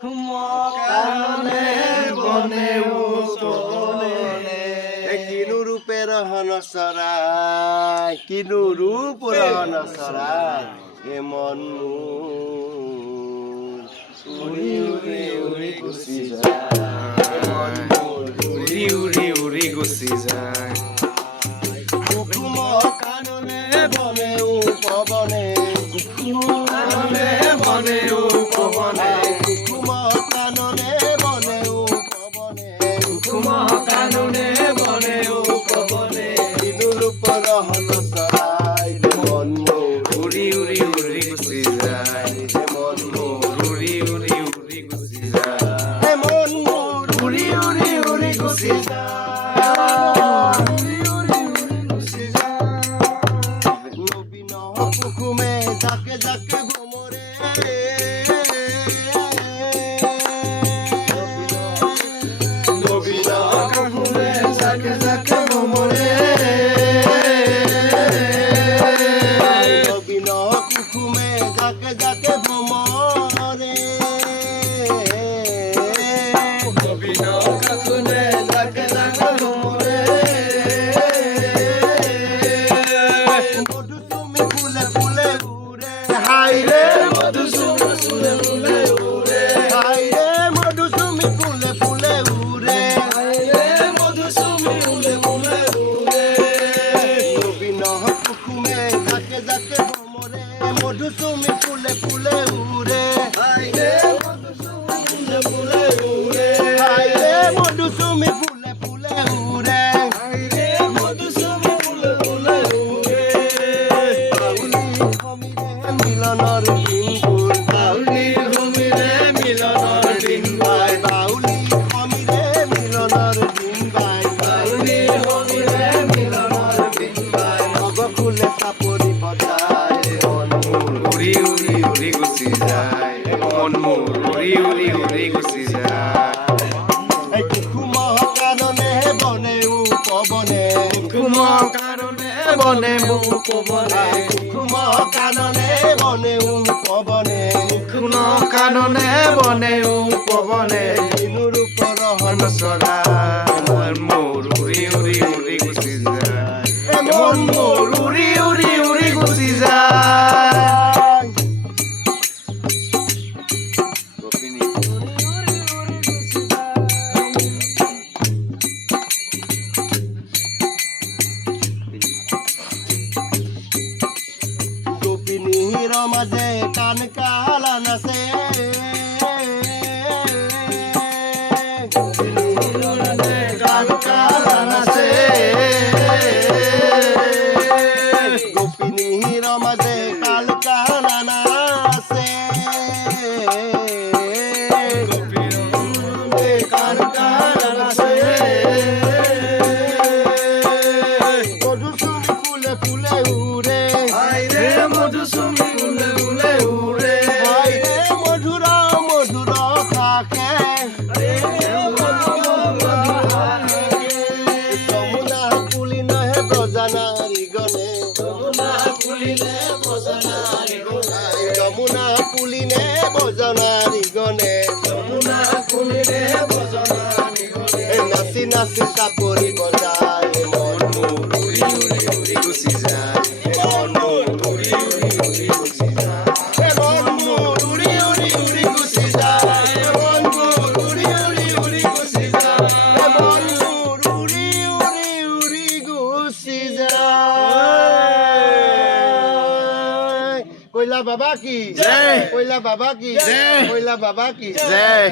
কাননে বনে উতনে কিনু রূপে রহন সরাই কিনু রূপ রহন সরাই এ মন উড়ি উড়ি উড়ি গুচি যায় উড়ি উড়ি উড়ি গুচি যায় কুকুম কাননে বনে উপবনে কাননে বনে উপবনে কুকুম কাননে বনে উপবনে কুকুম কাননে বনে উপবনে কিনু রূপ রহন সরাই মন উড়ি উড়ি উড়ি গুচি যায় মন উড়ি উড়ি উড়ি গুচি যায় মন উড়ি উড়ি উড়ি গুচি নবীন কুকুমে যাকে যাকে ভ্রমরে নবীন কুকুমে যাকে যাকে ভ্রমরে নবীন কুকুমে যাকে যাকে ভ্রমরে নবীন কুকুমে যাকে যাকে ভ্রমরে মধুসুমি ফুলে ফুলে উড়ে হাই রে মধুসূদন ফুলে ফুলে উড়ে হাই রে মধুসুমি ফুলে ফুলে উড়ে মধুসূদন ফুলে ফুলে উড়ে নবীন কুকুমে যাকে যাকে ভ্রমরে মধুসুমি ফুলে ফুলে উড়ে ফুলে ফুলে উড়ে হাই রে মধুসুমি ফুলে ফুলে উড়ে মধুসূদন ফুলে ফুলে উড়ে বাউলি কমিরে মিলনৰ দিনবোৰ বাউলিৰ ভূমিৰে মিলনৰ দিন বাই বাউলি কমিৰে মিলনৰ দিন বাই বাউলিৰ ভূমিৰে মিলনৰ দিন বাই অগকুলে চাপৰি বজাই মন মোৰ উৰি উৰি উৰি গুচি যায় মন মোৰ উৰি উৰি উৰি গুচি যায় এই কুকুম কাননে বনে উপবনে কুকুম কাৰণে বনে মোক বনে কুকুম কাননে বনে উপবনে কুকুম কাননে বনে উপবনে কিনু ৰূপ ৰহন চৰাই মোৰ উৰি উৰি উৰি গুচি যায় মন মোৰ উৰি উৰি উৰি গুচি যায় গোপিনীৰ মাজে কাণ কালা নাচে গান কালা নাচে গোপিনীৰ মাজে কাল কালা নাচে গান কালা নাচে মধুসুমি ফুলে ফুলে উড়ে আইরে মধুসূদন ফুলে ফুলে উড়ে হাই রে মধুৰ মধুৰ থাকে যমুনা পুলি নহে ব্ৰজানাৰী গণে যমুনা ফুলিলে বসনারি গোলা যমুনা পুলি নে ব্ৰজানাৰী গণে যমুনা ফুলিলে বসনারি গোলা নাচি নাচি চাপৰি বজাই মন মোৰ উৰি উৰি উৰি গুচি যায় মন মোৰ উৰি উৰি উৰি গুচি যায় মন মোৰ উৰি উৰি উৰি গুচি যায় মন মোৰ উৰি উৰি উৰি গুচি যায় মন মোৰ উৰি উৰি উৰি গুচি যায় কৈলা বাবা কি জয়। কৈলা বাবা কি জয়। কৈলা বাবা কি জয়